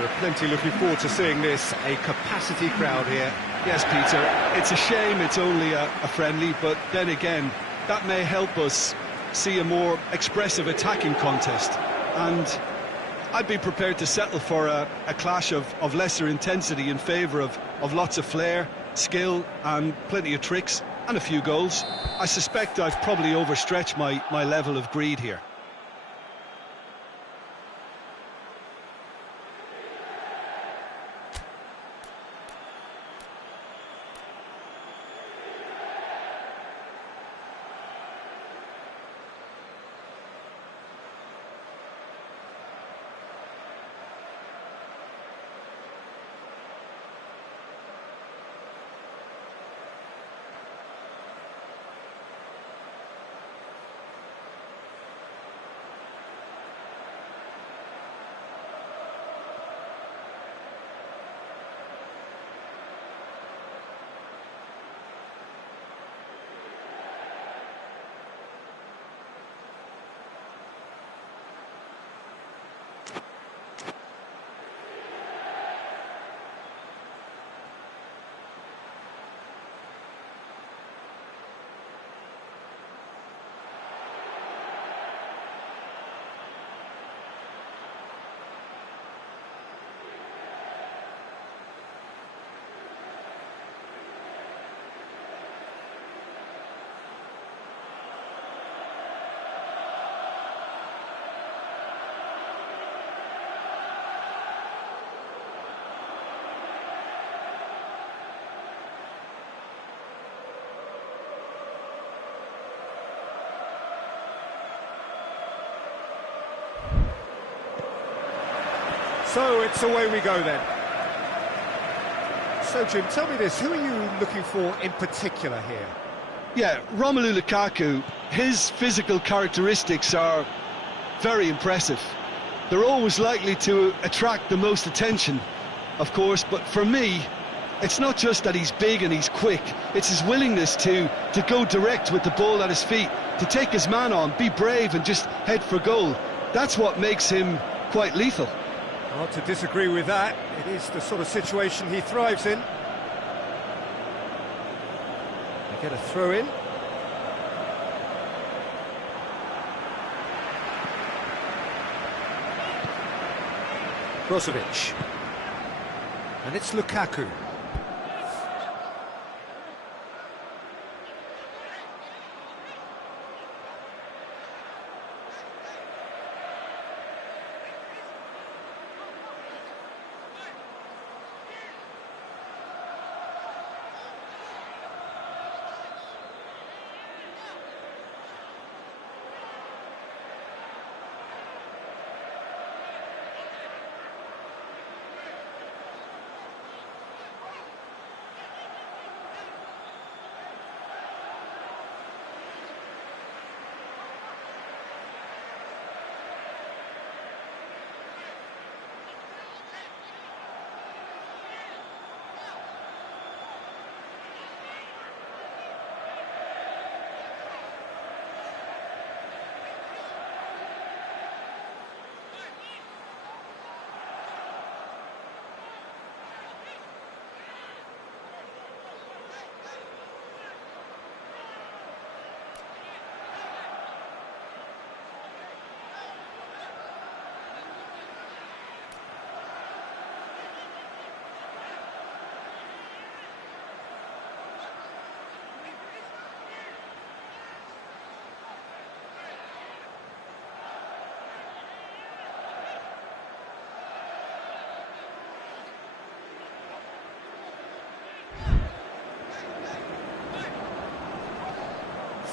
There are plenty looking forward to seeing this. A capacity crowd here. Yes, Peter, it's a shame it's only a friendly, but then again, that may help us see a more expressive attacking contest. And I'd be prepared to settle for a clash of lesser intensity in favour of lots of flair, skill and plenty of tricks and a few goals. I suspect I've probably overstretched my level of greed here. So it's away we go then. So Jim, tell me this, who are you looking for in particular here? Yeah, Romelu Lukaku, his physical characteristics are very impressive. They're always likely to attract the most attention, of course, but for me, it's not just that he's big and he's quick, it's his willingness to go direct with the ball at his feet, to take his man on, be brave and just head for goal. That's what makes him quite lethal. Hard to disagree with that. It is the sort of situation he thrives in. They get a throw in. Brozovic. And it's Lukaku.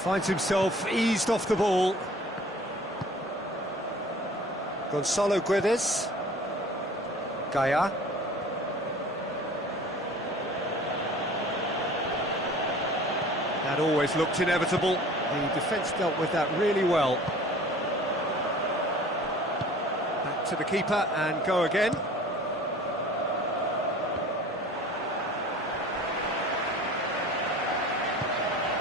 Finds himself eased off the ball. Gonzalo Guedes. Gaia. That always looked inevitable. The defence dealt with that really well. Back to the keeper and go again.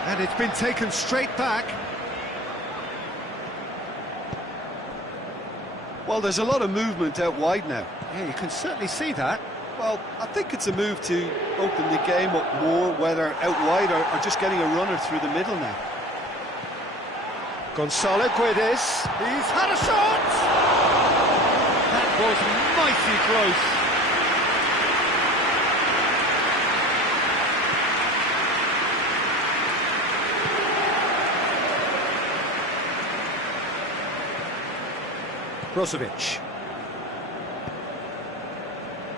And it's been taken straight back. Well, there's a lot of movement out wide now. Yeah, you can certainly see that. Well, I think it's a move to open the game up more, whether out wide or just getting a runner through the middle now. Gonzalo Guedes, he's had a shot! That was mighty close. Brozovic.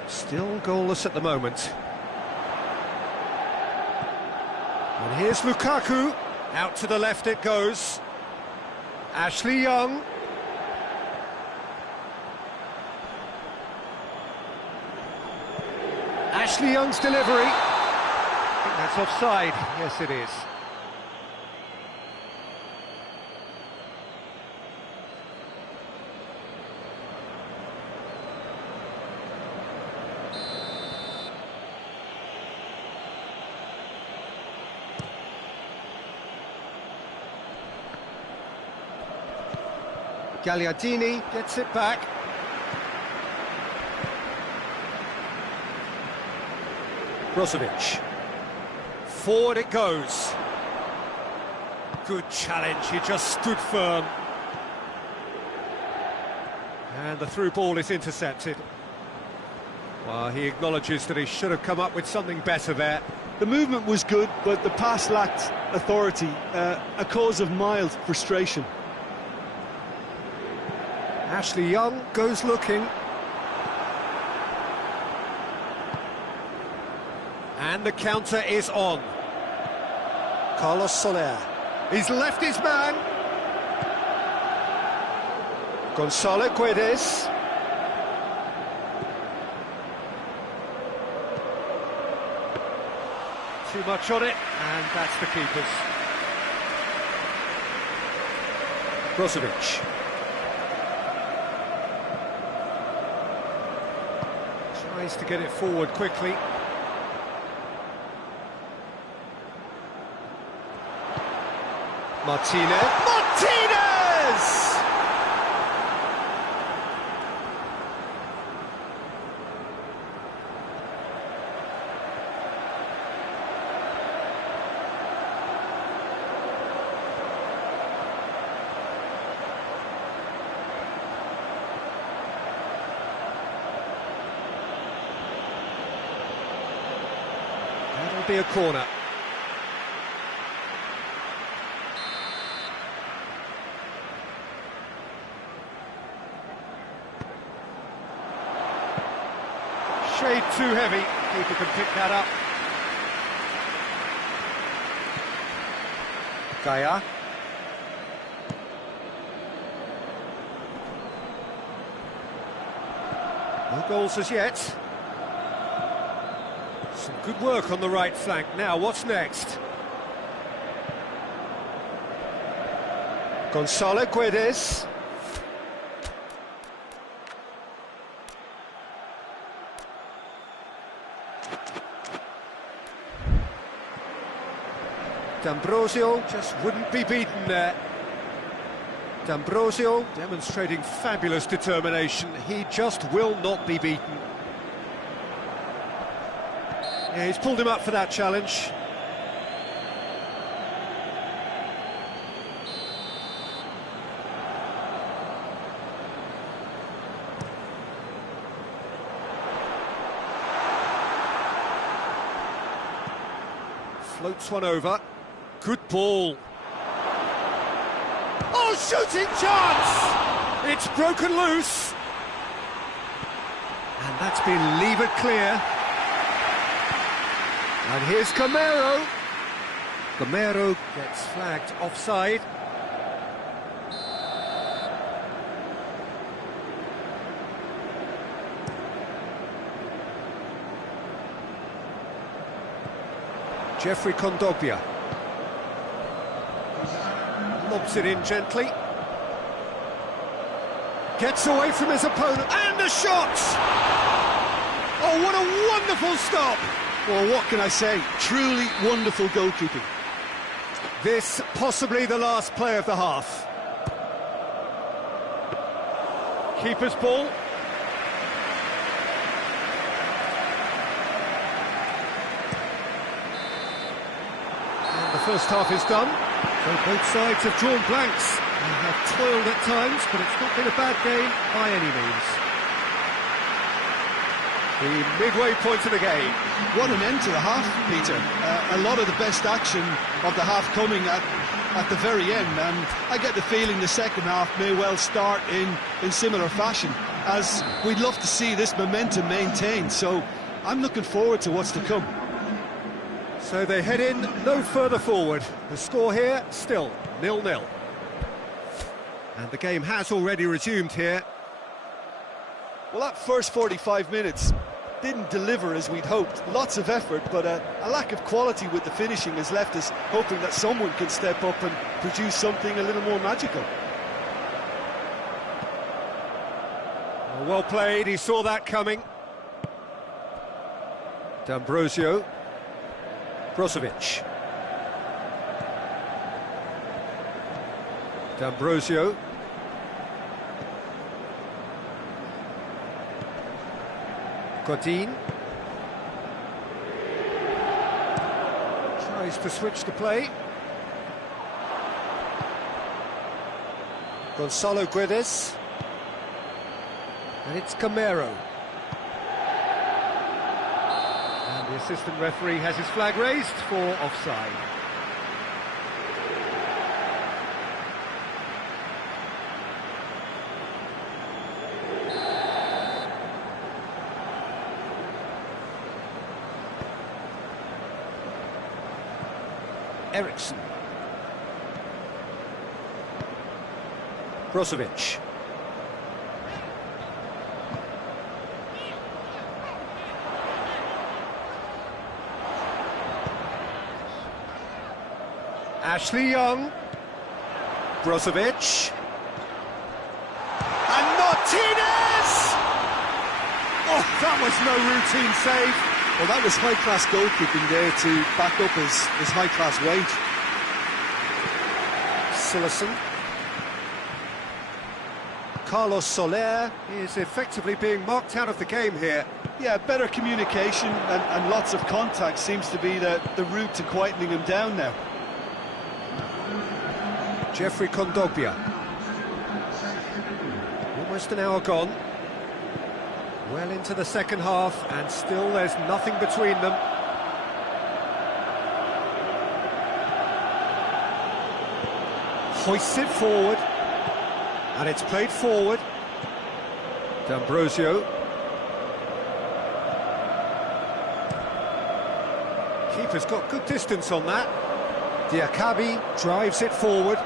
Still goalless at the moment. And here's Lukaku. Out to the left it goes. Ashley Young. Ashley Young's delivery. I think that's offside. Yes, it is. Gagliardini gets it back. Brozovic. Forward it goes. Good challenge, he just stood firm. And the through ball is intercepted. Well, he acknowledges that he should have come up with something better there. The movement was good, but the pass lacked authority, a cause of mild frustration. Ashley Young goes looking. And the counter is on. Carlos Soler. He's left his man. Gonzalo Guedes. Too much on it, and that's the keeper's. Brozovic. Tries to get it forward quickly. Martinez! That'll be a corner. Shade too heavy, keeper can pick that up. Gaia. No goals as yet. Some good work on the right flank. Now, what's next? Gonzalo Guedes. D'Ambrosio just wouldn't be beaten there. D'Ambrosio demonstrating fabulous determination. He just will not be beaten. Yeah, he's pulled him up for that challenge. Floats one over. Good ball. Oh, shooting chance! It's broken loose. And that's been levered clear. And here's Camero. Camero gets flagged offside. Jeffrey Kondogbia. Lobs it in gently. Gets away from his opponent. And a shot! Oh, what a wonderful stop! Well, what can I say? Truly wonderful goalkeeping. This possibly the last play of the half. Keeper's ball. And the first half is done. So both sides have drawn blanks. They have toiled at times, but it's not been a bad game by any means. The midway point of the game. What an end to the half, Peter. A lot of the best action of the half coming at the very end, and I get the feeling the second half may well start in similar fashion, as we'd love to see this momentum maintained, so I'm looking forward to what's to come. So they head in no further forward. The score here, still 0-0. And the game has already resumed here. Well, that first 45 minutes didn't deliver as we'd hoped. Lots of effort, but a lack of quality with the finishing has left us hoping that someone can step up and produce something a little more magical. Well played, he saw that coming. D'Ambrosio. Brozovic. D'Ambrosio. Godin. Tries to switch the play. Gonzalo Guedes. And it's Camero. And the assistant referee has his flag raised for offside. Eriksson. Brozovic. Ashley Young. Brozovic. And Martinez! Oh, that was no routine save. Well, that was high-class goalkeeping there to back up his high-class wage. Silerson. Carlos Soler is effectively being marked out of the game here. Yeah, better communication and lots of contact seems to be the route to quietening him down now. Jeffrey Kondogbia. Almost an hour gone. Well into the second half, and still there's nothing between them. Hoists it forward, and it's played forward. D'Ambrosio. Keeper's got good distance on that. Diakabi drives it forward.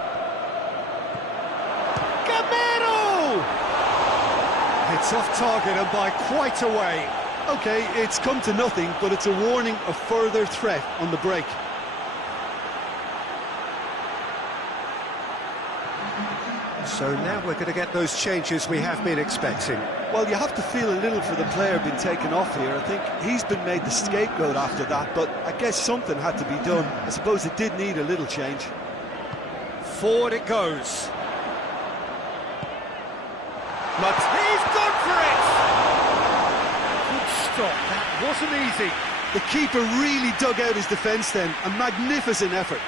It's off target and by quite a way. OK, it's come to nothing, but it's a warning of further threat on the break. So now we're going to get those changes we have been expecting. Well, you have to feel a little for the player being taken off here. I think he's been made the scapegoat after that, but I guess something had to be done. I suppose it did need a little change. Forward it goes. But he's gone for it! Good stop, that wasn't easy. The keeper really dug out his defence then, a magnificent effort.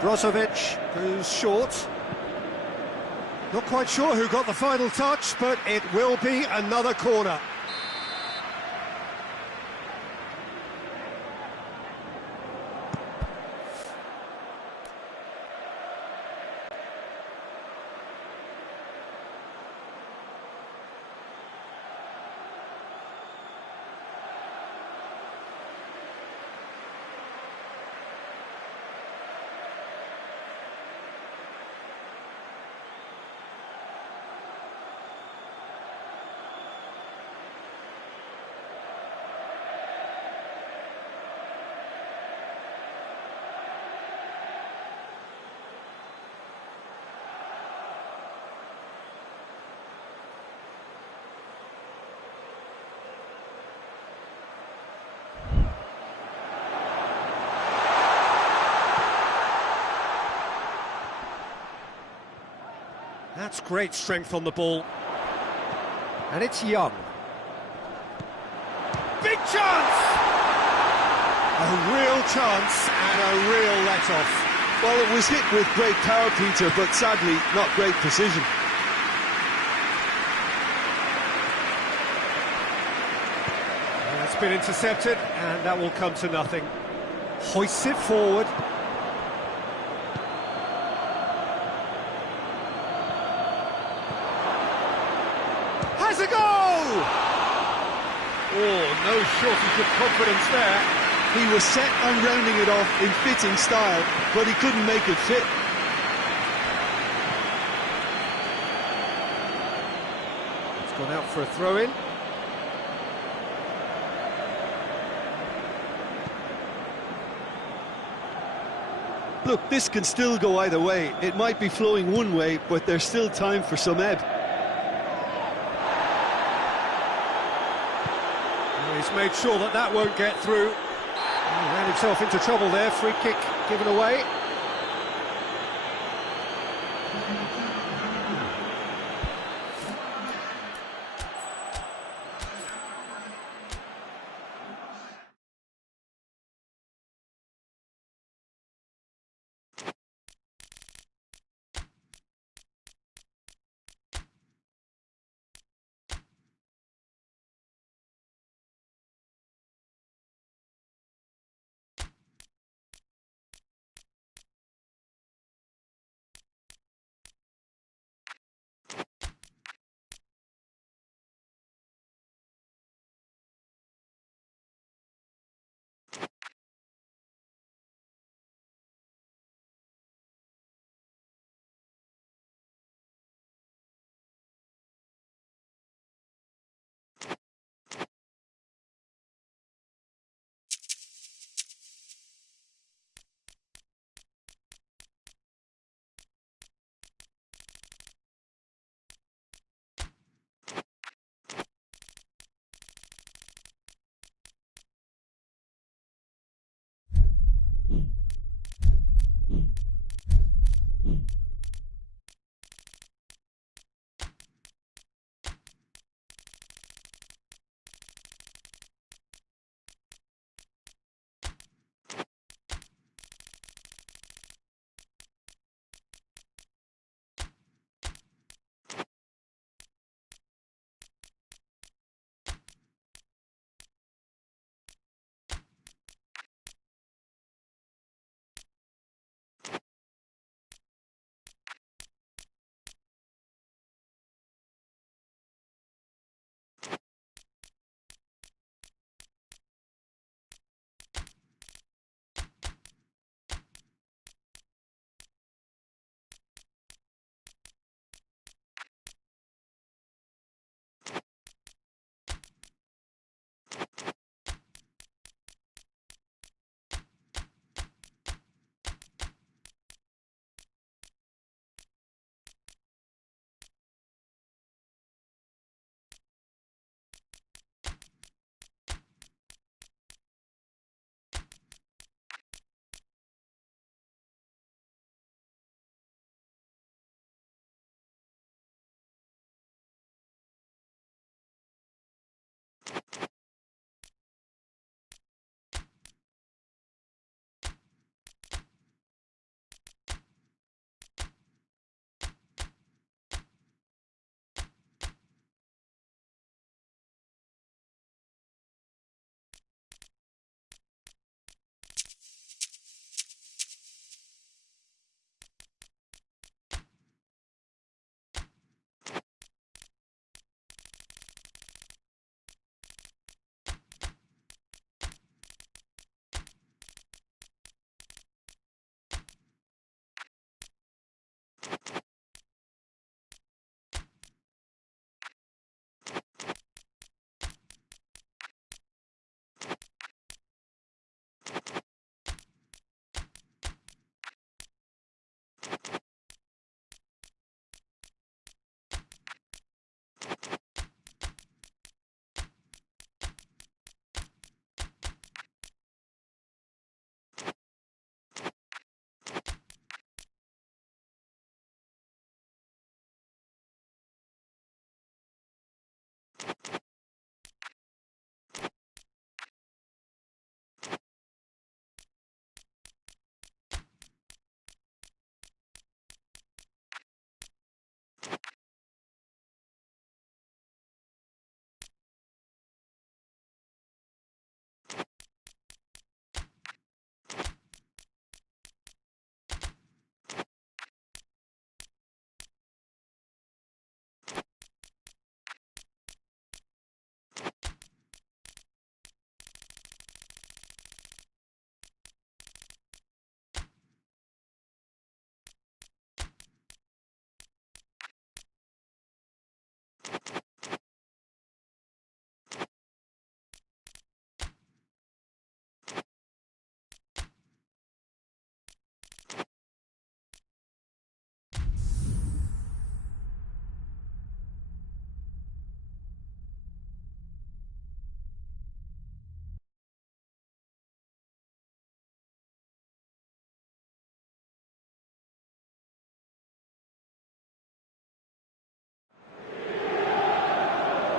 Brozovic goes short. Not quite sure who got the final touch, but it will be another corner. That's great strength on the ball. And it's Young. Big chance! A real chance and a real let-off. Well, it was hit with great power, Peter, but sadly not great precision. That's been intercepted, and that will come to nothing. Hoists it forward. Has a goal! Oh, no shortage of confidence there. He was set on rounding it off in fitting style, but he couldn't make it fit. It's gone out for a throw-in. Look, this can still go either way. It might be flowing one way, but there's still time for some ebb. Well, he's made sure that that won't get through. He ran himself into trouble there. Free kick given away.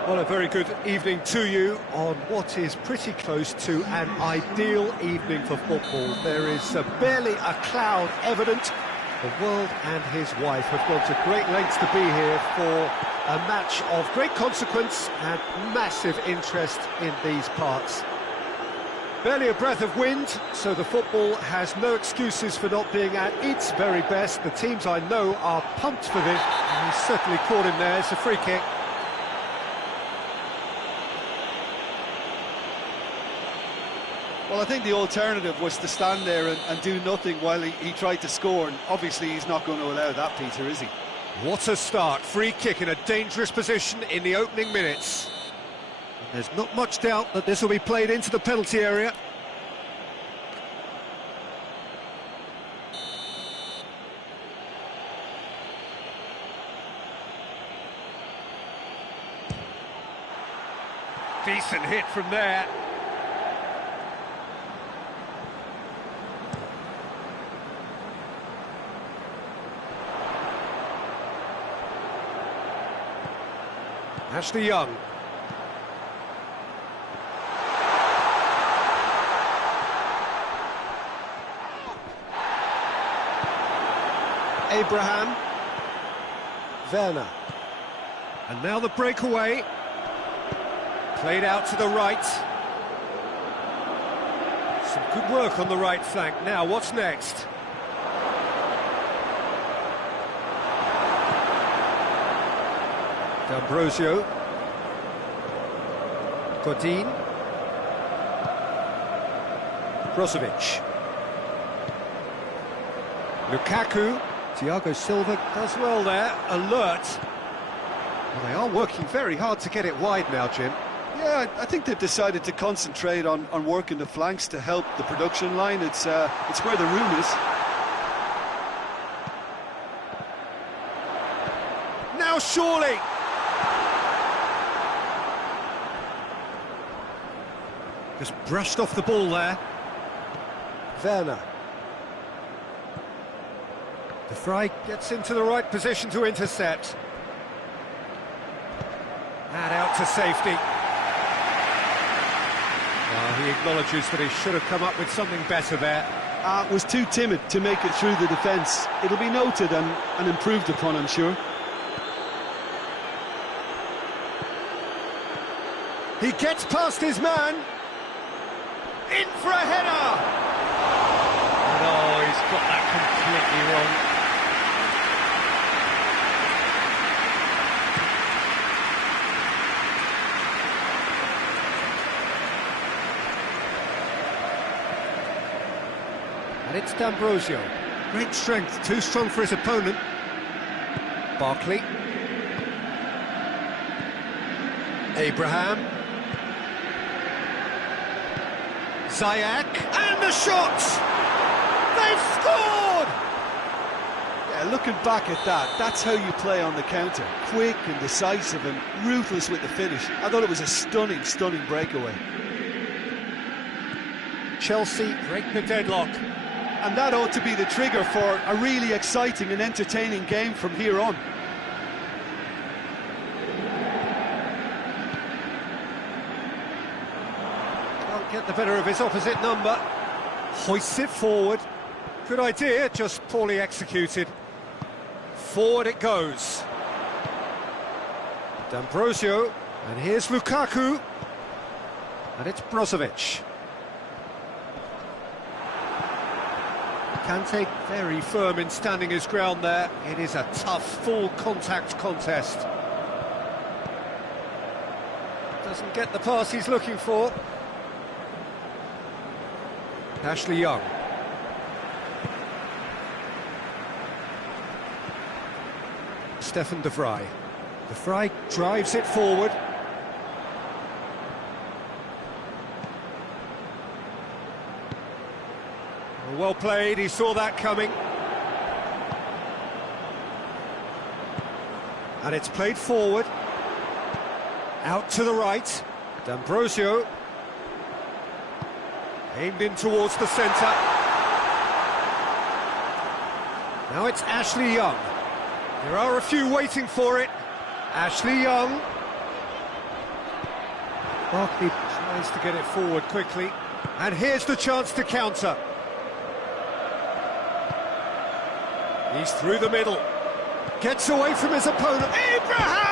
Well, a very good evening to you on what is pretty close to an ideal evening for football. There is barely a cloud evident. The world and his wife have gone to great lengths to be here for a match of great consequence and massive interest in these parts. Barely a breath of wind, so the football has no excuses for not being at its very best. The teams I know are pumped for this, and he's certainly caught him there. It's a free kick. Well, I think the alternative was to stand there and do nothing while he tried to score, and obviously he's not going to allow that, Peter, is he? What a start. Free kick in a dangerous position in the opening minutes. And there's not much doubt that this will be played into the penalty area. Decent hit from there. Ashley Young. Abraham. Werner. And now the breakaway. Played out to the right. Some good work on the right flank. Now, what's next? D'Ambrosio. Godin. Brozovic. Lukaku. Thiago Silva does well there. Alert. Well, they are working very hard to get it wide now, Jim. Yeah, I think they've decided to concentrate on working the flanks to help the production line. It's where the room is. Now surely. Just brushed off the ball there. Werner. De Vrij gets into the right position to intercept. And out to safety. Well, he acknowledges that he should have come up with something better there. Was too timid to make it through the defence. It'll be noted and improved upon, I'm sure. He gets past his man. In for a header! No, he's got that completely wrong. And it's D'Ambrosio. Great strength, too strong for his opponent. Barkley. Abraham. Ziyech, and the shot! They've scored! Yeah, looking back at that, that's how you play on the counter. Quick and decisive and ruthless with the finish. I thought it was a stunning, stunning breakaway. Chelsea break the deadlock. And that ought to be the trigger for a really exciting and entertaining game from here on. Get the better of his opposite number. Hoists it forward. Good idea, just poorly executed. Forward it goes. D'Ambrosio, and here's Lukaku. And it's Brozovic. Kante very firm in standing his ground there. It is a tough, full contact contest. Doesn't get the pass he's looking for. Ashley Young. Stefan De Vrij. De Vrij drives it forward. Well played, he saw that coming. And it's played forward. Out to the right. D'Ambrosio. Aimed in towards the centre. Now it's Ashley Young. There are a few waiting for it. Ashley Young. Barkley tries to get it forward quickly, and here's the chance to counter. He's through the middle, gets away from his opponent. Abraham!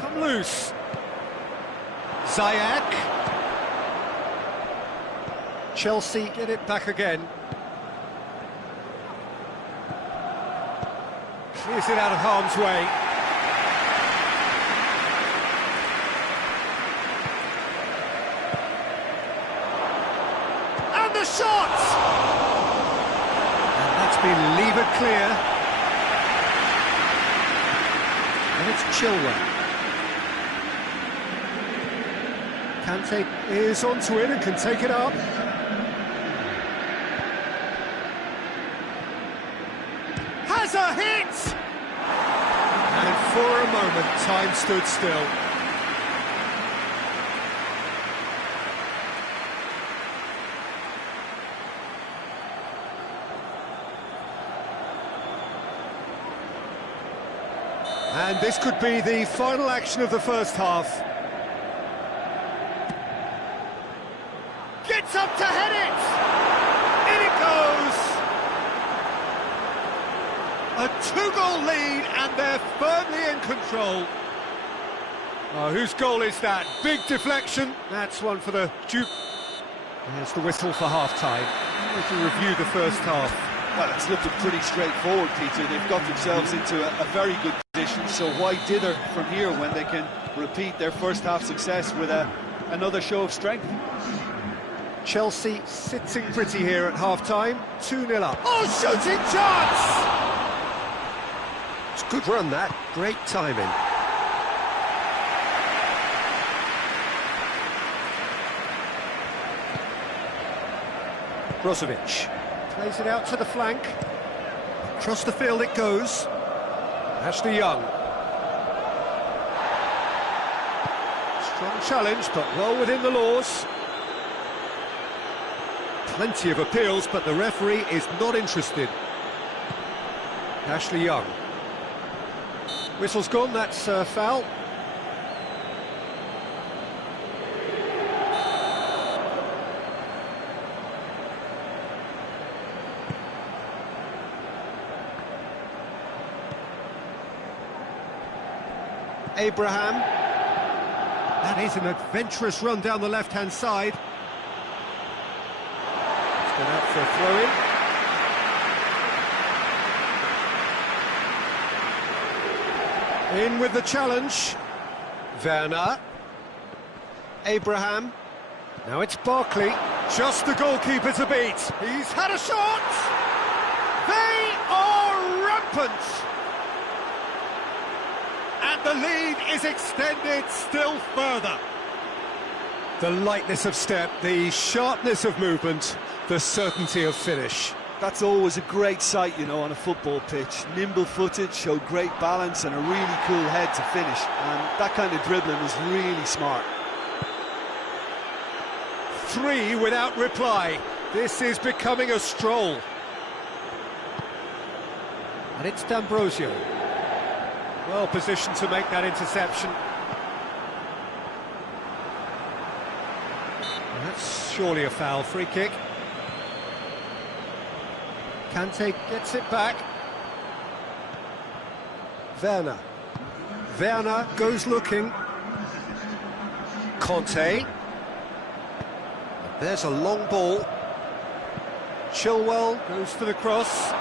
Come loose. Ziyech. Chelsea get it back again. Clears it out of harm's way. And the shot! And that's been levered clear. And it's Chilwell. Kante is onto it and can take it up. Has a hit! And for a moment, time stood still. And this could be the final action of the first half. Gets up to head it! In it goes! A two-goal lead, and they're firmly in control. Oh, whose goal is that? Big deflection. That's one for the Duke. There's the whistle for half-time. If we review the first half. Well, it's looking pretty straightforward, Peter. They've got themselves into a very good position, so why dither from here when they can repeat their first half success with another show of strength? Chelsea sitting pretty here at half-time, 2-0 up. Oh, shooting chance! It's a good run, that. Great timing. Brozovic plays it out to the flank. Across the field it goes. Ashley Young. Strong challenge, but well within the laws. Plenty of appeals, but the referee is not interested. Ashley Young. Whistle's gone, that's a foul. Abraham. That is an adventurous run down the left-hand side. It's gone out for a throw-in. In with the challenge. Werner. Abraham. Now it's Barkley. Just the goalkeeper to beat. He's had a shot! They are rampant! And the lead is extended still further. The lightness of step, the sharpness of movement, the certainty of finish. That's always a great sight, you know, on a football pitch. Nimble-footed, showed great balance and a really cool head to finish. And that kind of dribbling is really smart. 3 without reply. This is becoming a stroll. And it's D'Ambrosio. Well positioned to make that interception. And that's surely a foul. Free kick. Kante gets it back. Werner. Werner goes looking. Conte. There's a long ball. Chilwell goes for the cross.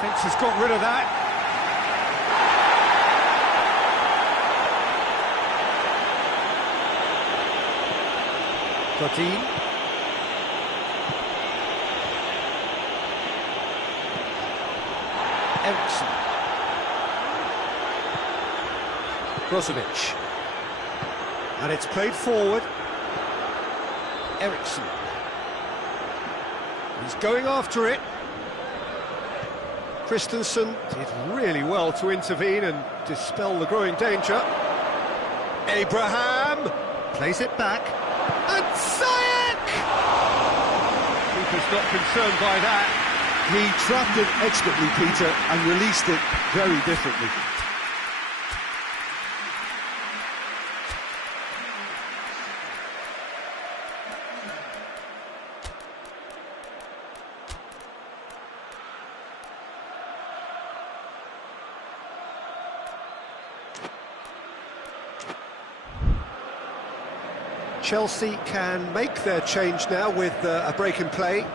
Defence has got rid of that. Godin. Eriksson. Brozovic. And it's played forward. Eriksson. He's going after it. Christensen did really well to intervene and dispel the growing danger. Abraham plays it back. And Ziyech! Keeper's not concerned by that. He trapped it expertly, Peter, and released it very differently. Chelsea can make their change now with a break in play.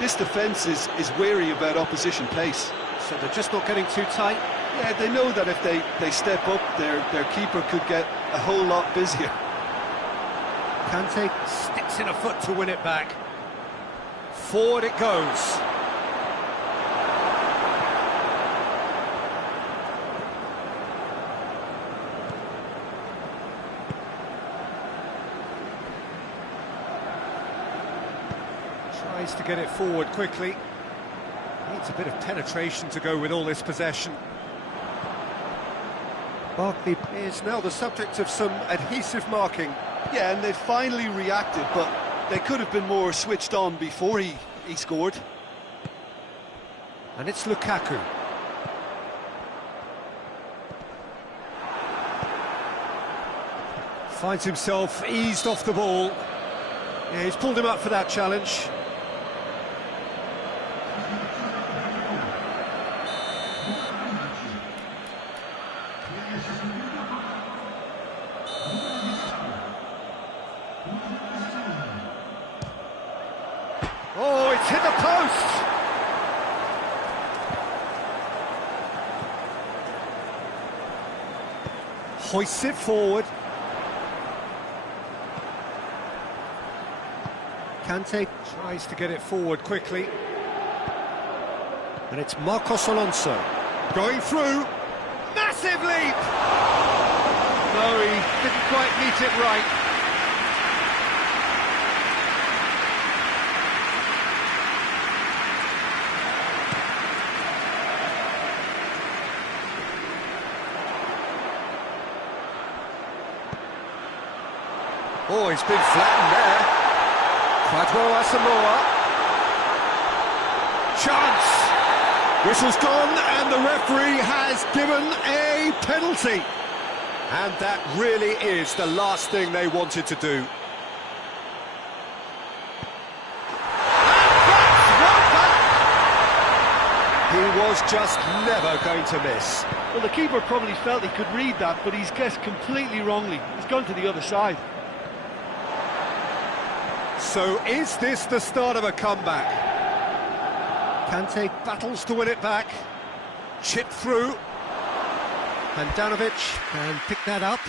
This defence is wary about opposition pace. So they're just not getting too tight. Yeah, they know that if they step up, their keeper could get a whole lot busier. Kante sticks in a foot to win it back. Forward it goes. Tries to get it forward quickly. Needs a bit of penetration to go with all this possession. Barkley is now the subject of some adhesive marking. Yeah, and they finally reacted, but they could have been more switched on before he scored. And it's Lukaku. Finds himself eased off the ball. Yeah, he's pulled him up for that challenge. Oh, it's hit the post! Hoists it forward. Kante tries to get it forward quickly. And it's Marcos Alonso. Going through. Massive leap! No, he didn't quite meet it right. Oh, he's been flattened there. Kwadwo Asamoah. Chance! Whistle's gone and the referee has given a penalty. And that really is the last thing they wanted to do. He was just never going to miss. Well, the keeper probably felt he could read that, but he's guessed completely wrongly. He's gone to the other side. So is this the start of a comeback? Kante battles to win it back. Chip through. Handanovic can pick that up.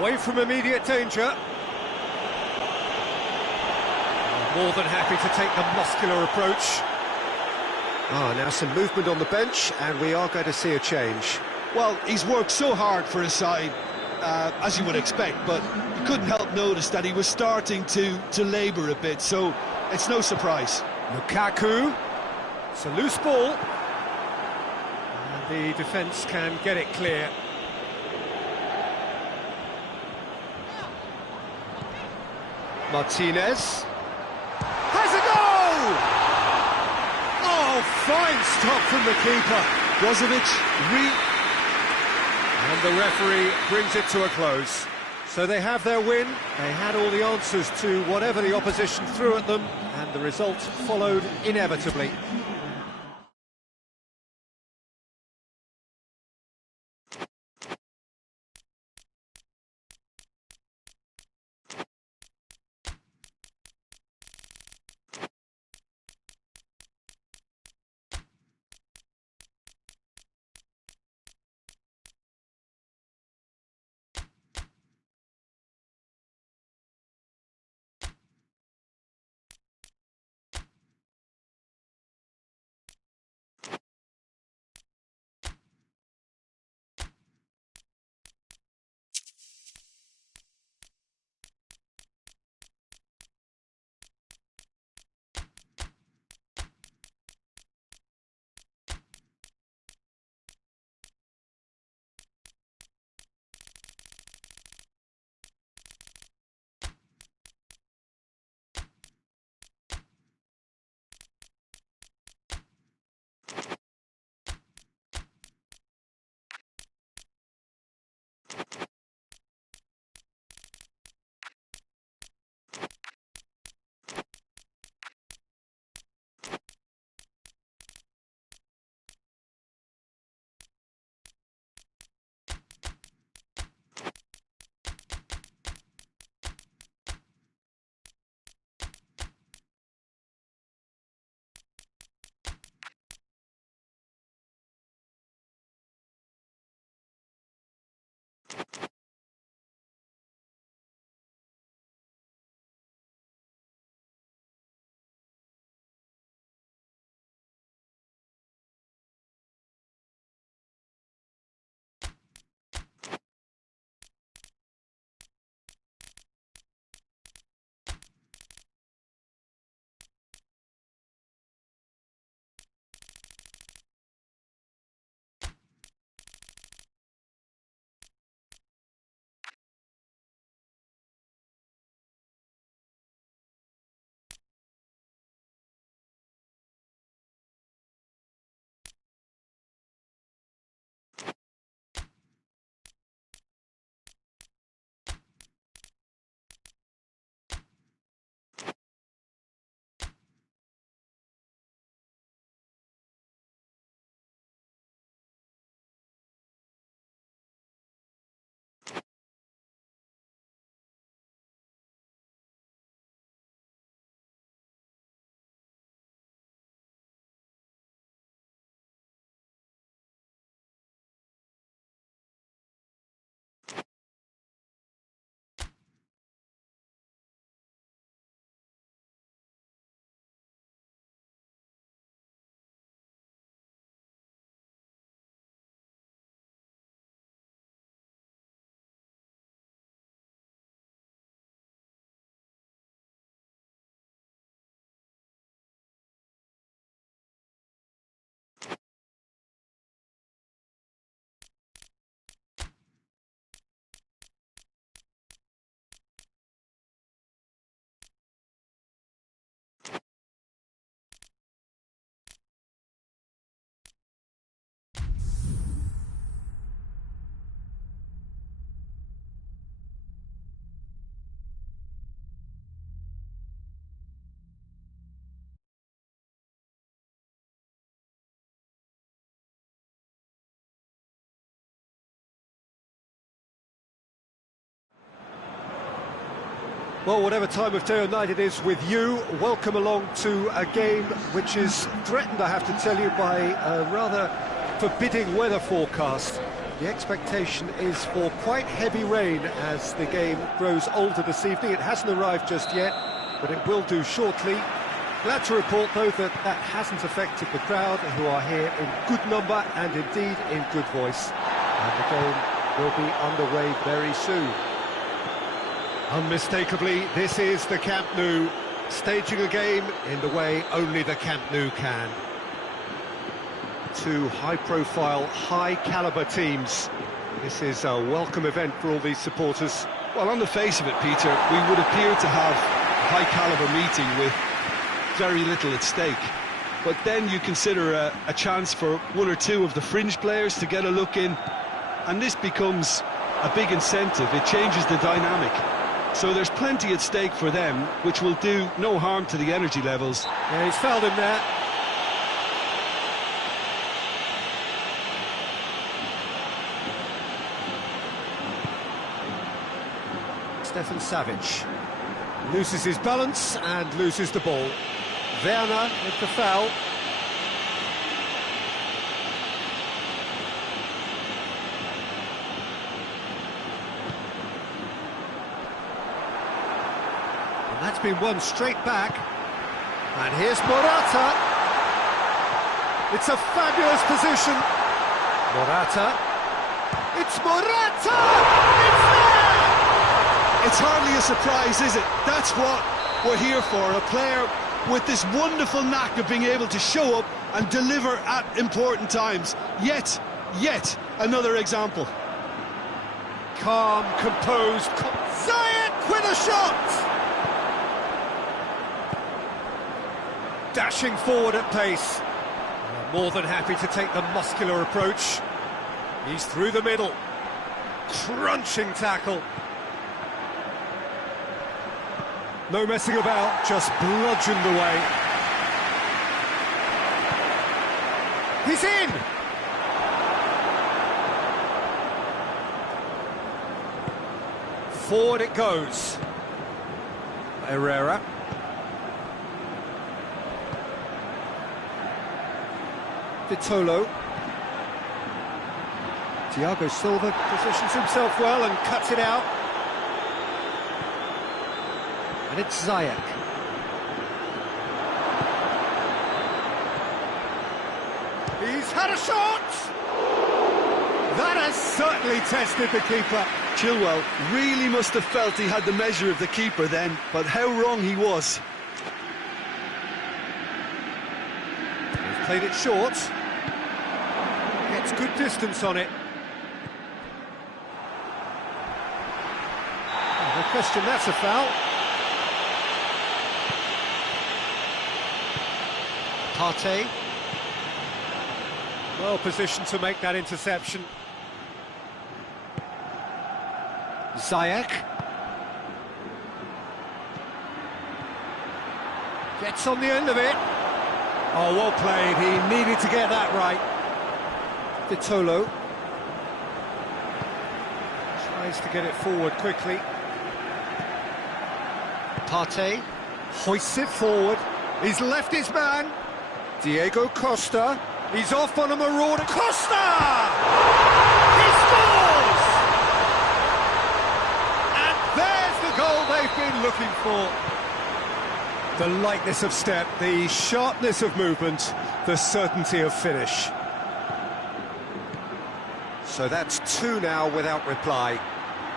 Away from immediate danger. More than happy to take the muscular approach. Now some movement on the bench, and we are going to see a change. Well, he's worked so hard for his side, as you would expect, but you couldn't help notice that he was starting to labour a bit, so it's no surprise. Lukaku. It's a loose ball. And the defence can get it clear. Martinez. Has a goal! fine stop from the keeper. Brozovic, And the referee brings it to a close. So they have their win, they had all the answers to whatever the opposition threw at them, and the result followed inevitably. Well, whatever time of day or night it is with you, welcome along to a game which is threatened, I have to tell you, by a rather forbidding weather forecast. The expectation is for quite heavy rain as the game grows older this evening. It hasn't arrived just yet, but it will do shortly. Glad to report, though, that that hasn't affected the crowd, who are here in good number and indeed in good voice. And the game will be underway very soon. Unmistakably, this is the Camp Nou, staging a game in the way only the Camp Nou can. Two high-profile, high-caliber teams. This is a welcome event for all these supporters. well, on the face of it, Peter, we would appear to have a high-caliber meeting with very little at stake. but then you consider a chance for one or two of the fringe players to get a look in, and this becomes a big incentive. It changes the dynamic. So there's plenty at stake for them, which will do no harm to the energy levels. Yeah, he's fouled him there. Stefan Savic loses his balance and loses the ball. Werner with the foul. And that's been won straight back. And here's Morata. It's a fabulous position. Morata. It's Morata! It's there! It's hardly a surprise, is it? That's what we're here for, a player with this wonderful knack of being able to show up and deliver at important times. Yet another example. Calm, composed, Ziyech with a shot! Dashing forward at pace. More than happy to take the muscular approach. He's through the middle. Crunching tackle. No messing about, just bludgeoned away. He's in! Forward it goes. Herrera. Vitolo. Thiago Silva positions himself well and cuts it out. And it's Ziyech. He's had a shot! That has certainly tested the keeper. Chilwell really must have felt he had the measure of the keeper then, but how wrong he was. He's played it short. Gets good distance on it. No question, that's a foul. Partey. Well positioned to make that interception. Ziyech. Gets on the end of it. Oh, well played. He needed to get that right. Vitolo. Tries to get it forward quickly. Partey. Hoists it forward. He's left his man. Diego Costa. He's off on a marauder. Costa! He scores! And there's the goal they've been looking for. The lightness of step, the sharpness of movement, the certainty of finish. So that's 2 now without reply.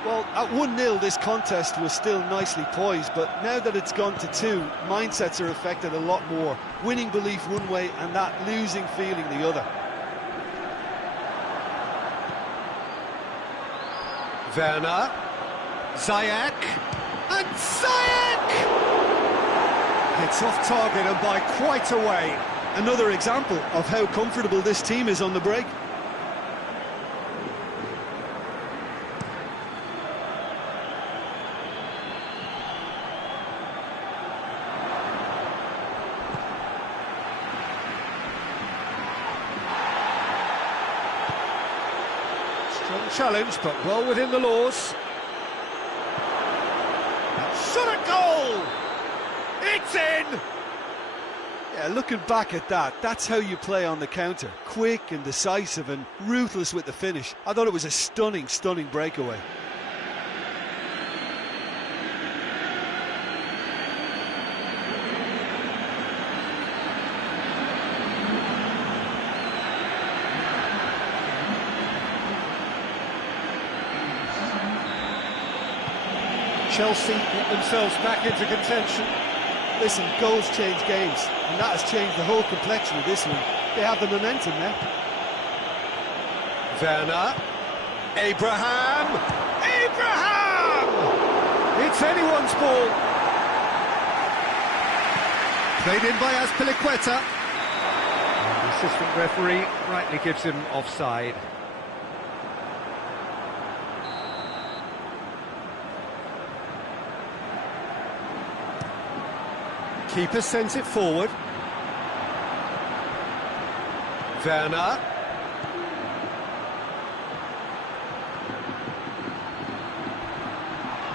Well, at 1-0 this contest was still nicely poised, but now that it's gone to 2, mindsets are affected a lot more. Winning belief one way and that losing feeling the other. Werner, Ziyech, and Ziyech! It's off target and by quite a way. Another example of how comfortable this team is on the break. Strong challenge, but well within the laws. Shot at goal! It's in! Yeah, looking back at that, that's how you play on the counter. Quick and decisive and ruthless with the finish. I thought it was a stunning breakaway. Chelsea get themselves back into contention. Listen, goals change games, and that has changed the whole complexion of this one. They have the momentum now. Werner. Abraham! It's anyone's ball. Played in by Azpilicueta. assistant referee rightly gives him offside. Keeper sends it forward. Werner.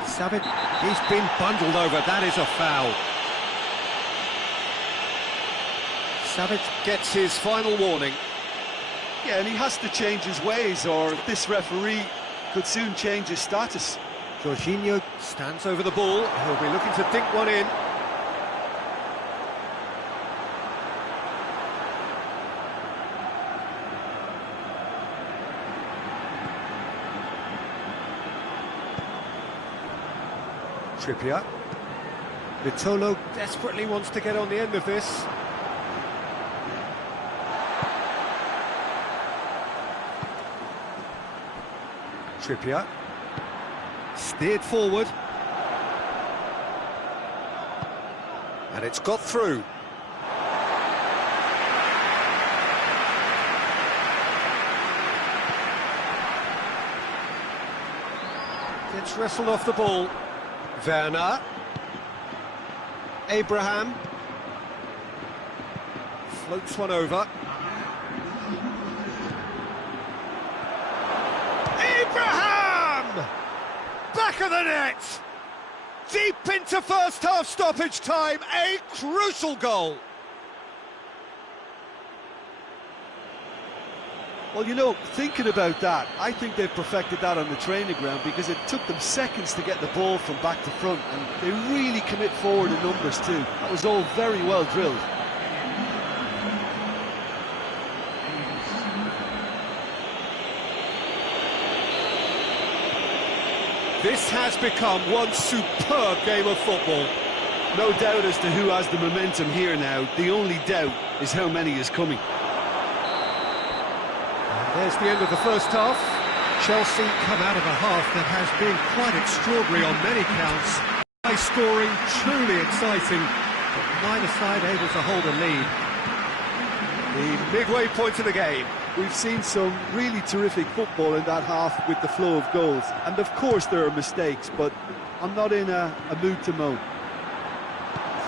Savic, he's been bundled over, that is a foul. Savic gets his final warning. Yeah, and he has to change his ways, or this referee could soon change his status. Jorginho stands over the ball, he'll be looking to dink one in. Trippier. Vitolo desperately wants to get on the end of this. Trippier. Steered forward. And it's got through. Gets wrestled off the ball. Werner. Abraham. Floats one over. Abraham! Back of the net! Deep into first half stoppage time, a crucial goal. Well, you know, thinking about that, I think they've perfected that on the training ground, because it took them seconds to get the ball from back to front, and they really commit forward in numbers too. That was all very well drilled. This has become one superb game of football. No doubt as to who has the momentum here now. The only doubt is how many is coming. There's the end of the first half. Chelsea come out of a half that has been quite extraordinary on many counts. High scoring, truly exciting, but neither side able to hold a lead. The midway point of the game. We've seen some really terrific football in that half with the flow of goals. And of course there are mistakes, but I'm not in a mood to moan.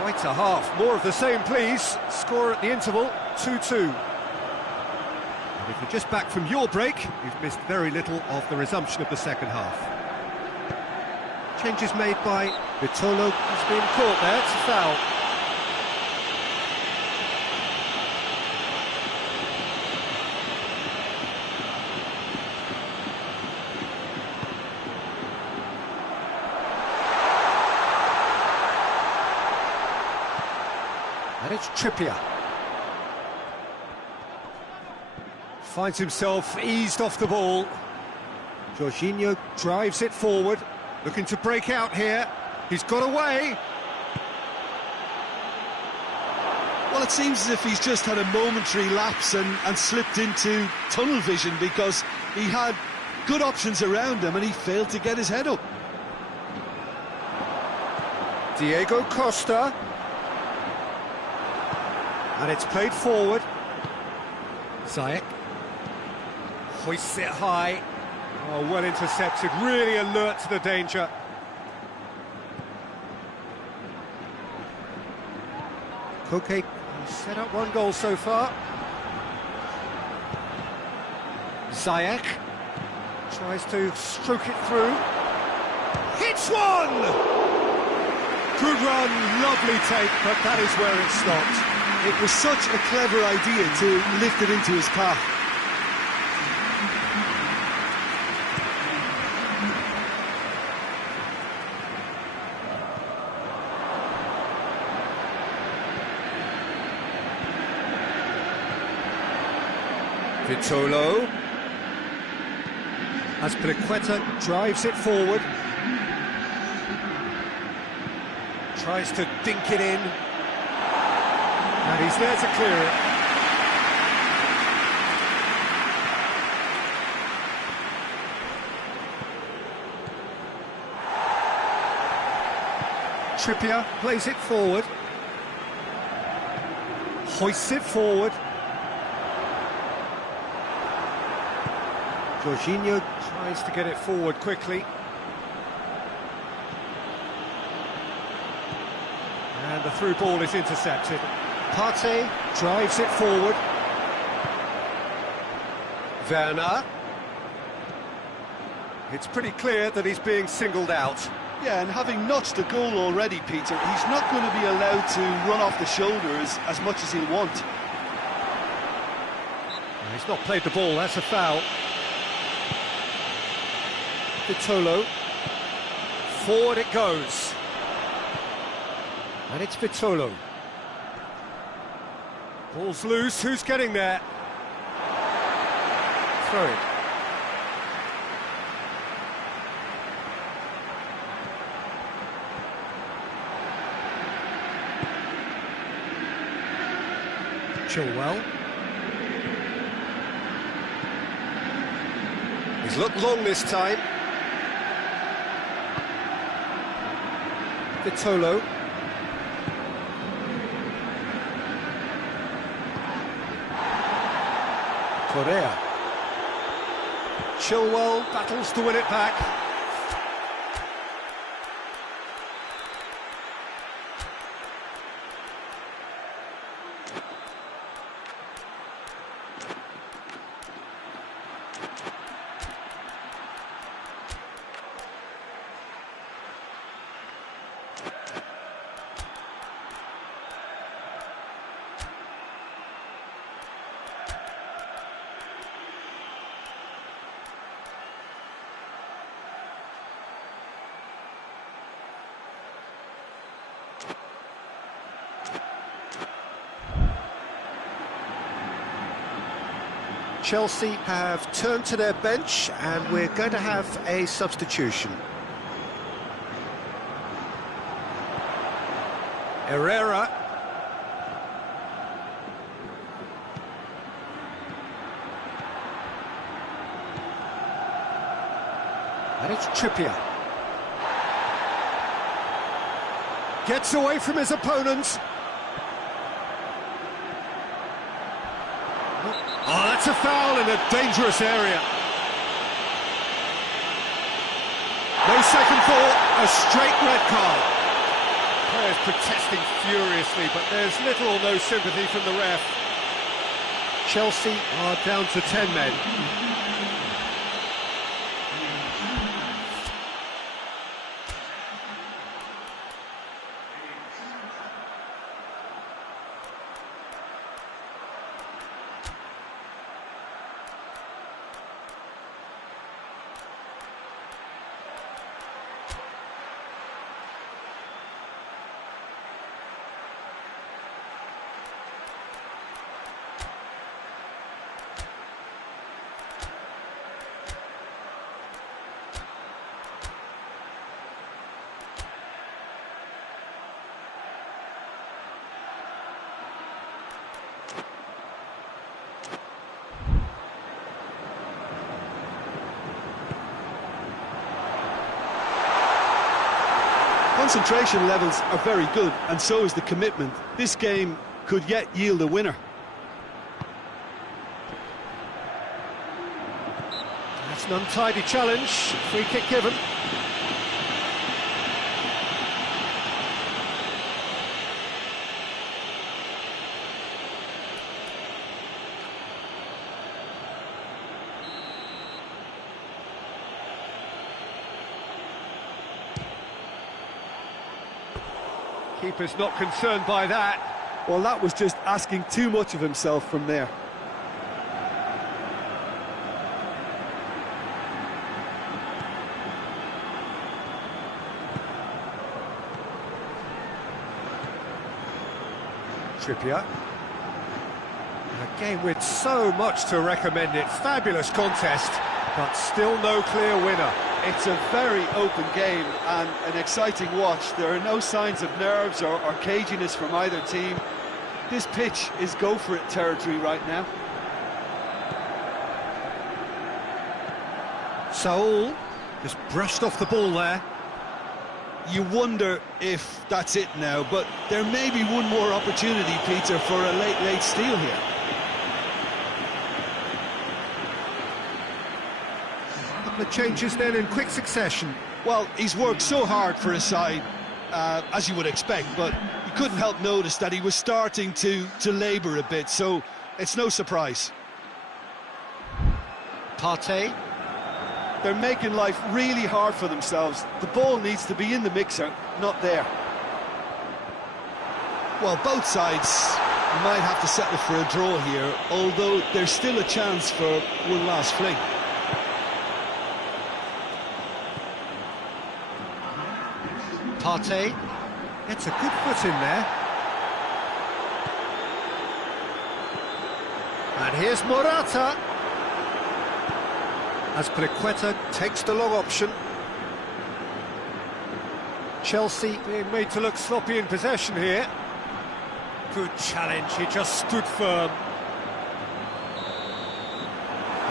Quite a half. More of the same, please. Score at the interval, 2-2. If you're just back from your break, you've missed very little of the resumption of the second half. Changes made by Vitolo. He's been caught there, it's a foul. And it's Trippier. Finds himself eased off the ball. Jorginho drives it forward, looking to break out here. He's got away. Well, it seems as if he's just had a momentary lapse and slipped into tunnel vision, because he had good options around him and he failed to get his head up. Diego Costa. And it's played forward. Ziyech. Hoists it high. Oh, well intercepted, really alert to the danger. Koke set up one goal so far. Ziyech tries to stroke it through. Hits one! Good run, lovely take, but that is where it stopped. It was such a clever idea to lift it into his path. Vitolo. As Azpilicueta drives it forward. Tries to dink it in. And he's there to clear it. Trippier plays it forward. Hoists it forward. Jorginho tries to get it forward quickly. And the through ball is intercepted. Partey drives it forward. Werner. It's pretty clear that he's being singled out. Yeah, and having notched a goal already, Peter, he's not going to be allowed to run off the shoulders as much as he'll want. He's not played the ball, that's a foul. Vitolo. Forward it goes. And it's Vitolo. Ball's loose, who's getting there? Throw it. Chilwell. He's looked long this time. Vitolo. Correa. Chilwell battles to win it back. Chelsea have turned to their bench and we're going to have a substitution. Herrera. And it's Trippier. Gets away from his opponents. Oh, that's a foul in a dangerous area. No second thought, a straight red card. Players protesting furiously, but there's little or no sympathy from the ref. Chelsea are down to 10 men. Concentration levels are very good, and so is the commitment. This game could yet yield a winner. That's an untidy challenge. Free kick given. Keeper's not concerned by that. Well, that was just asking too much of himself from there. Trippier. A game with so much to recommend it. Fabulous contest, but still no clear winner. It's a very open game and an exciting watch. There are no signs of nerves or caginess from either team. This pitch is go-for-it territory right now. Saul just brushed off the ball there. You wonder if that's it now, but there may be one more opportunity, Peter, for a late steal here. couple of changes then in quick succession. Well, he's worked so hard for his side, as you would expect, but you couldn't help notice that he was starting to labour a bit, so it's no surprise. Partey. They're making life really hard for themselves. The ball needs to be in the mixer, not there. Well, both sides might have to settle for a draw here, although there's still a chance for one last fling. Partey gets a good foot in there. And here's Morata. As Plequeta takes the long option. Chelsea being made to look sloppy in possession here. Good challenge, he just stood firm.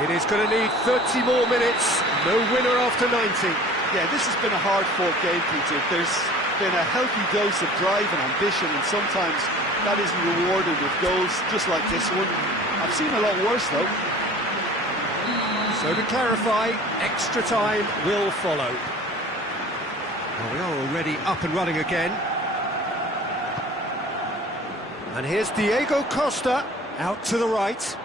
It is going to need 30 more minutes, no winner after 90. Yeah, this has been a hard-fought game, Peter. There's been a healthy dose of drive and ambition, and sometimes that isn't rewarded with goals, just like this one. I've seen a lot worse, though. So to clarify, extra time will follow. Well, we are already up and running again. And here's Diego Costa, out to the right.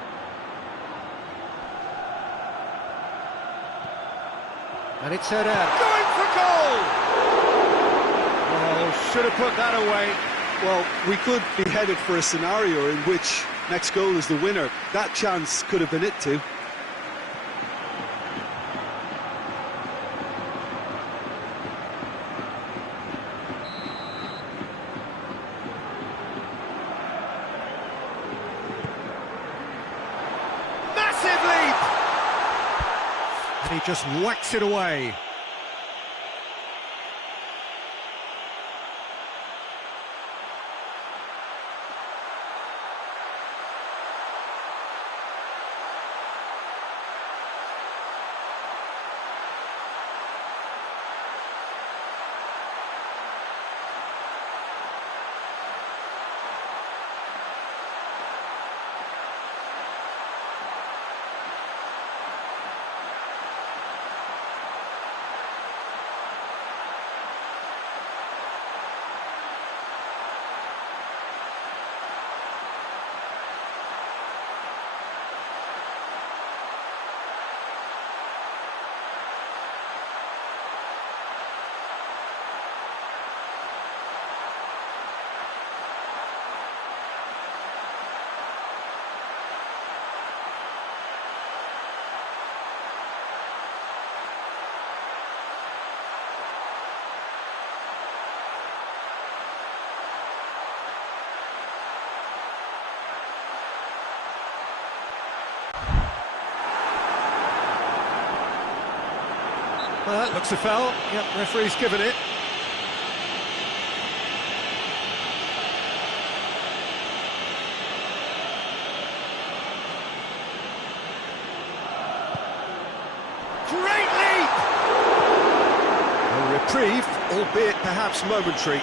And it's headed out. Going for goal! Oh, should have put that away. Well, we could be headed for a scenario in which next goal is the winner. That chance could have been it too. And he just whacks it away. Well, that looks a foul. Yep, referee's given it. Great leap! A reprieve, albeit perhaps momentary.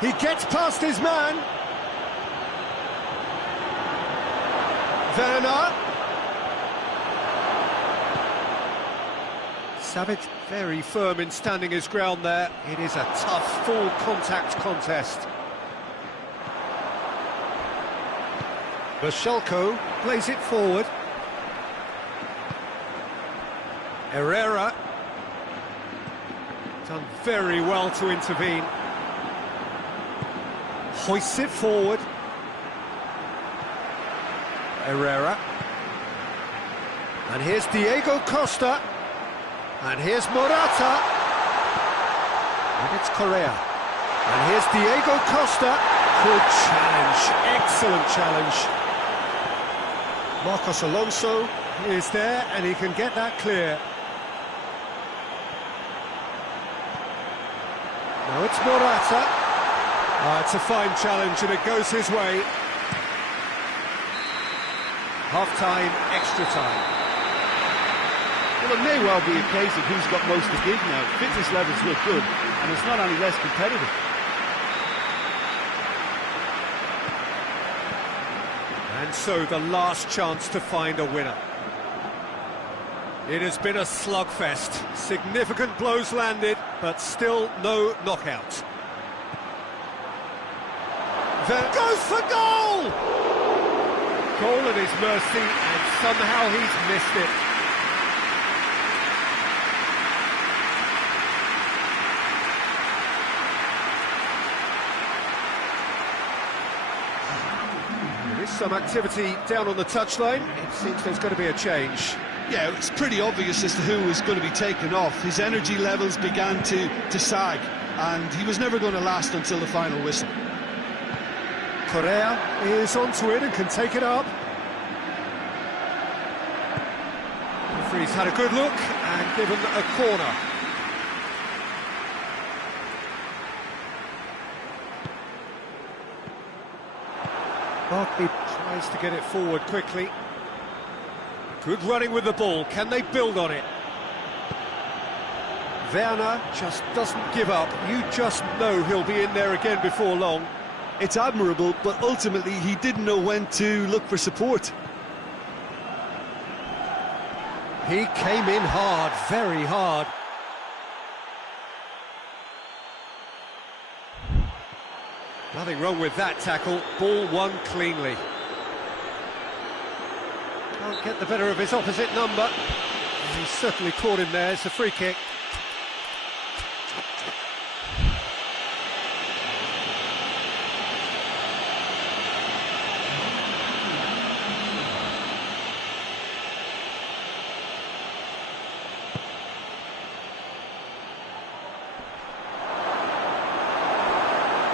He gets past his man. Werner. Savic very firm in standing his ground there. It is a tough, full contact contest. Vashelko plays it forward. Herrera. Done very well to intervene. Hoists it forward. Herrera. And here's Diego Costa. And here's Morata. And it's Correa. And here's Diego Costa. Good challenge. Excellent challenge. Marcos Alonso is there and he can get that clear. Now it's Morata. It's a fine challenge and it goes his way. Half-time, extra time. Well, it may well be a case of who's got most to give now. Fitness levels look good, and it's not any less competitive. And so the last chance to find a winner. It has been a slugfest. Significant blows landed, but still no knockout. Then goes for goal! Goal at his mercy, and somehow he's missed it. There is some activity down on the touchline. It seems there's going to be a change. Yeah, it's pretty obvious as to who was going to be taken off. His energy levels began to sag, and he was never going to last until the final whistle. Correa is onto it and can take it up. The referee's had a good look and given a corner. Barkley tries to get it forward quickly. Good running with the ball. Can they build on it? Werner just doesn't give up. You just know he'll be in there again before long. It's admirable, but ultimately he didn't know when to look for support. He came in hard, very hard. Nothing wrong with that tackle. Ball won cleanly. Can't get the better of his opposite number. He's certainly caught him there. It's a free kick.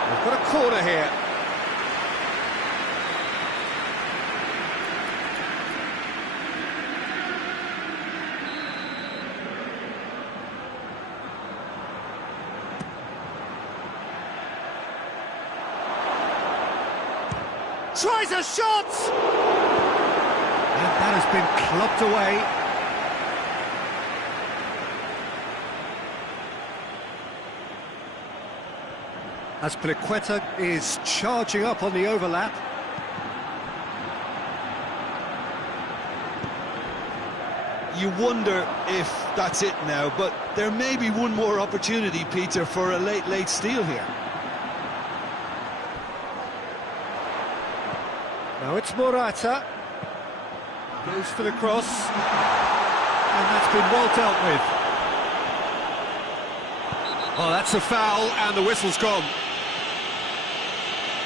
We've got a corner here. Tries a shot! And that has been clubbed away. As Azpilicueta is charging up on the overlap. You wonder if that's it now, but there may be one more opportunity, Peter, for a late steal here. Now it's Morata. Goes for the cross. And that's been well dealt with. Oh, that's a foul, and the whistle's gone.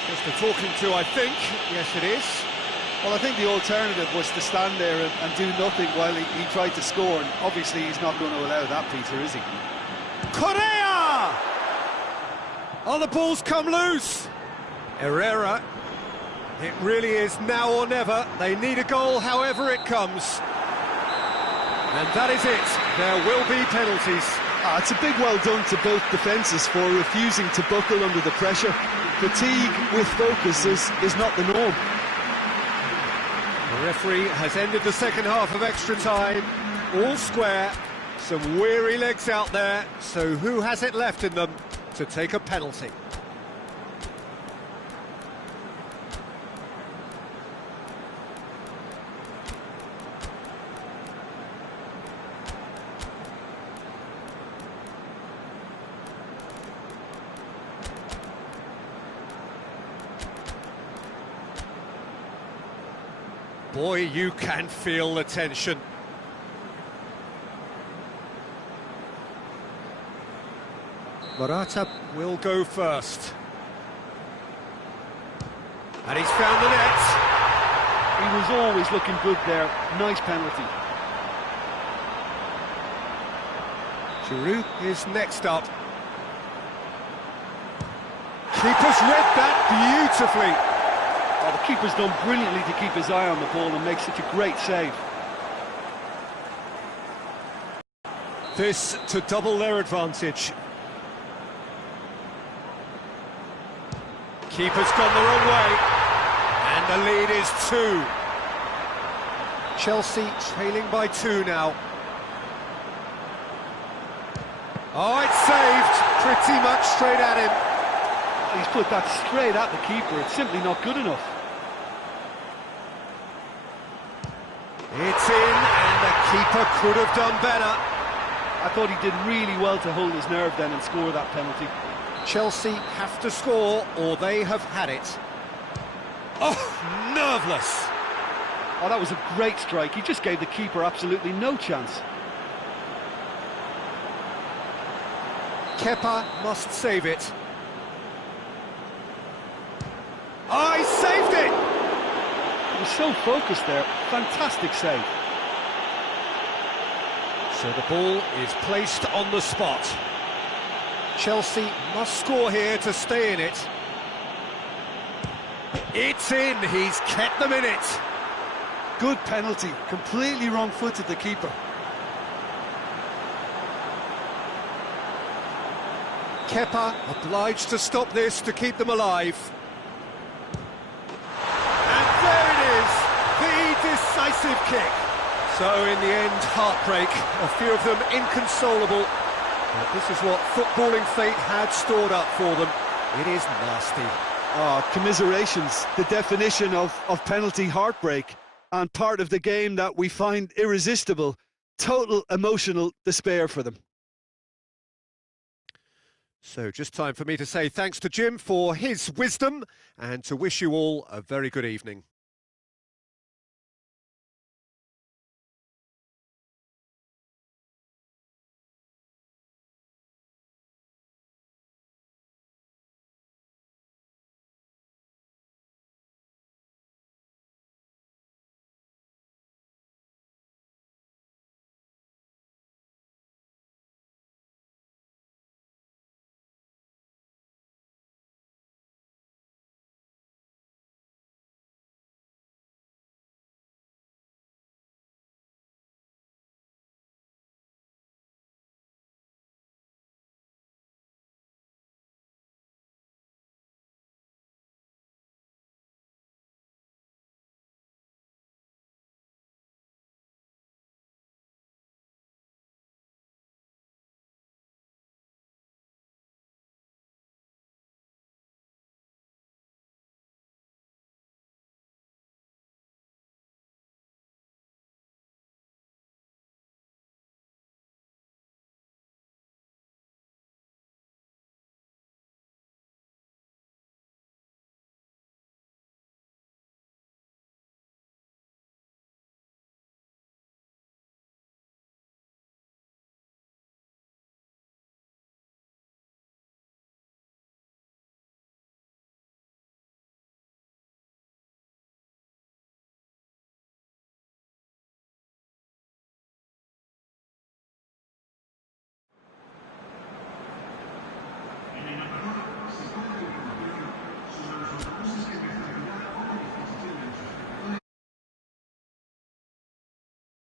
Just the talking to, I think. Yes, it is. Well, I think the alternative was to stand there and do nothing while he tried to score, and obviously he's not going to allow that, Peter, is he? Correa! Oh, the ball's come loose. Herrera. It really is now or never. They need a goal however it comes. And that is it. There will be penalties. It's a big well done to both defences for refusing to buckle under the pressure. Fatigue with focus is not the norm. The referee has ended the second half of extra time. All square. Some weary legs out there. So who has it left in them to take a penalty? Boy, you can feel the tension. Morata will go first. And he's found the net. He was always looking good there. Nice penalty. Giroud is next up. Keeper's read that beautifully. Oh, the keeper's done brilliantly to keep his eye on the ball and make such a great save. This to double their advantage. Keeper's gone the wrong way. And the lead is 2. Chelsea trailing by 2 now. Oh, it's saved. Pretty much straight at him. He's put that straight at the keeper. It's simply not good enough. Keeper could have done better. I thought he did really well to hold his nerve then and score that penalty. Chelsea have to score or they have had it. Oh, nerveless. Oh, that was a great strike. He just gave the keeper absolutely no chance. Kepa must save it. Oh, he saved it! He was so focused there. Fantastic save. So the ball is placed on the spot. Chelsea must score here to stay in it. It's in, he's kept them in it. Good penalty, completely wrong-footed the keeper. Kepa obliged to stop this to keep them alive. And there it is, the decisive kick. So in the end, heartbreak, a few of them inconsolable. But this is what footballing fate had stored up for them. It is nasty. Oh, commiserations, the definition of penalty heartbreak, and part of the game that we find irresistible. Total emotional despair for them. So just time for me to say thanks to Jim for his wisdom and to wish you all a very good evening.